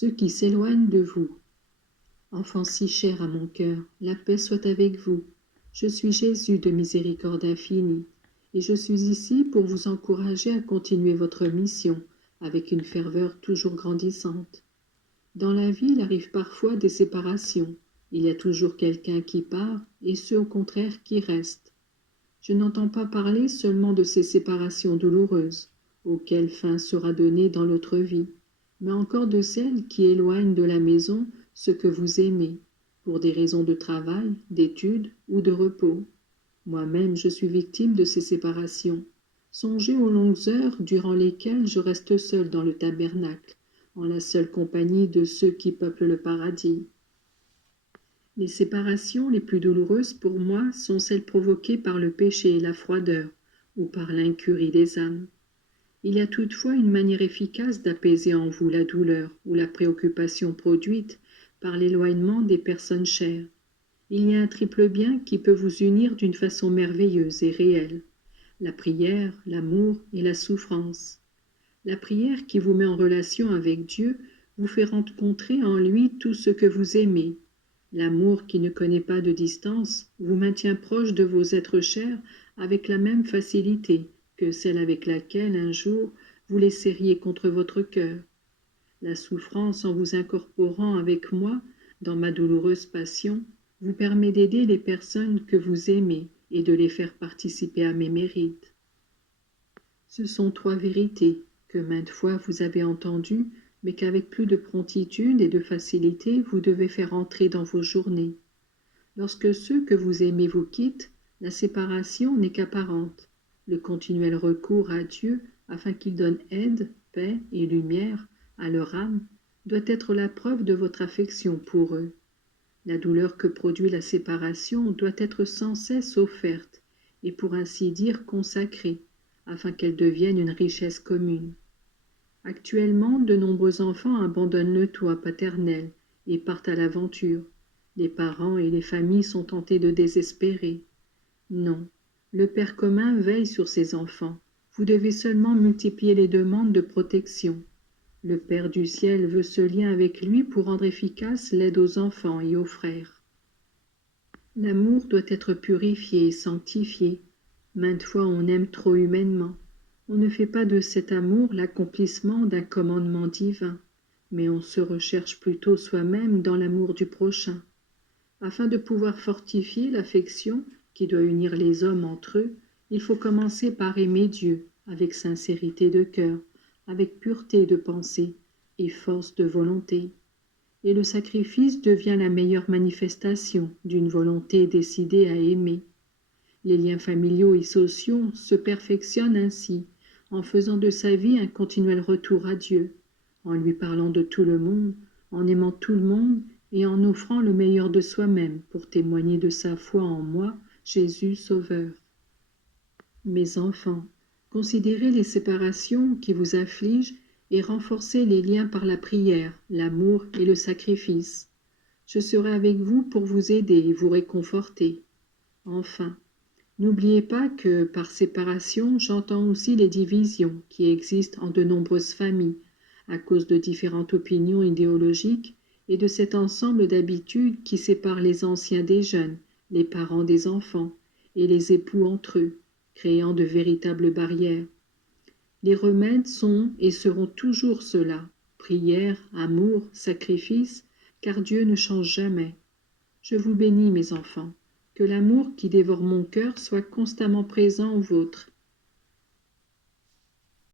ceux qui s'éloignent de vous. Enfant si cher à mon cœur, la paix soit avec vous. Je suis Jésus de miséricorde infinie, et je suis ici pour vous encourager à continuer votre mission avec une ferveur toujours grandissante. Dans la vie, il arrive parfois des séparations. Il y a toujours quelqu'un qui part et ceux au contraire qui restent. Je n'entends pas parler seulement de ces séparations douloureuses, auxquelles fin sera donnée dans l'autre vie, mais encore de celles qui éloignent de la maison ce que vous aimez, pour des raisons de travail, d'études ou de repos. Moi-même, je suis victime de ces séparations. Songez aux longues heures durant lesquelles je reste seul dans le tabernacle, en la seule compagnie de ceux qui peuplent le paradis. Les séparations les plus douloureuses pour moi sont celles provoquées par le péché et la froideur, ou par l'incurie des âmes. Il y a toutefois une manière efficace d'apaiser en vous la douleur ou la préoccupation produite par l'éloignement des personnes chères. Il y a un triple bien qui peut vous unir d'une façon merveilleuse et réelle: la prière, l'amour et la souffrance. La prière qui vous met en relation avec Dieu vous fait rencontrer en lui tout ce que vous aimez. L'amour qui ne connaît pas de distance vous maintient proche de vos êtres chers avec la même facilité que celle avec laquelle, un jour, vous les serriez contre votre cœur. La souffrance, en vous incorporant avec moi dans ma douloureuse passion, vous permet d'aider les personnes que vous aimez et de les faire participer à mes mérites. Ce sont trois vérités que maintes fois vous avez entendues, mais qu'avec plus de promptitude et de facilité vous devez faire entrer dans vos journées. Lorsque ceux que vous aimez vous quittent, la séparation n'est qu'apparente. Le continuel recours à Dieu afin qu'il donne aide, paix et lumière à leur âme doit être la preuve de votre affection pour eux. La douleur que produit la séparation doit être sans cesse offerte et pour ainsi dire consacrée, afin qu'elle devienne une richesse commune. Actuellement, de nombreux enfants abandonnent le toit paternel et partent à l'aventure. Les parents et les familles sont tentés de désespérer. Non, le Père commun veille sur ses enfants. Vous devez seulement multiplier les demandes de protection. Le Père du ciel veut ce lien avec lui pour rendre efficace l'aide aux enfants et aux frères. L'amour doit être purifié et sanctifié. Maintes fois on aime trop humainement. On ne fait pas de cet amour l'accomplissement d'un commandement divin, mais on se recherche plutôt soi-même dans l'amour du prochain. Afin de pouvoir fortifier l'affection qui doit unir les hommes entre eux, il faut commencer par aimer Dieu avec sincérité de cœur, avec pureté de pensée et force de volonté. Et le sacrifice devient la meilleure manifestation d'une volonté décidée à aimer. Les liens familiaux et sociaux se perfectionnent ainsi, en faisant de sa vie un continuel retour à Dieu, en lui parlant de tout le monde, en aimant tout le monde et en offrant le meilleur de soi-même pour témoigner de sa foi en moi, Jésus Sauveur. Mes enfants, considérez les séparations qui vous affligent et renforcez les liens par la prière, l'amour et le sacrifice. Je serai avec vous pour vous aider et vous réconforter. Enfin, n'oubliez pas que, par séparation, j'entends aussi les divisions qui existent en de nombreuses familles, à cause de différentes opinions idéologiques et de cet ensemble d'habitudes qui séparent les anciens des jeunes, les parents des enfants et les époux entre eux, créant de véritables barrières. Les remèdes sont et seront toujours ceux-là: prière, amour, sacrifice, car Dieu ne change jamais. Je vous bénis, mes enfants. Que l'amour qui dévore mon cœur soit constamment présent au vôtre,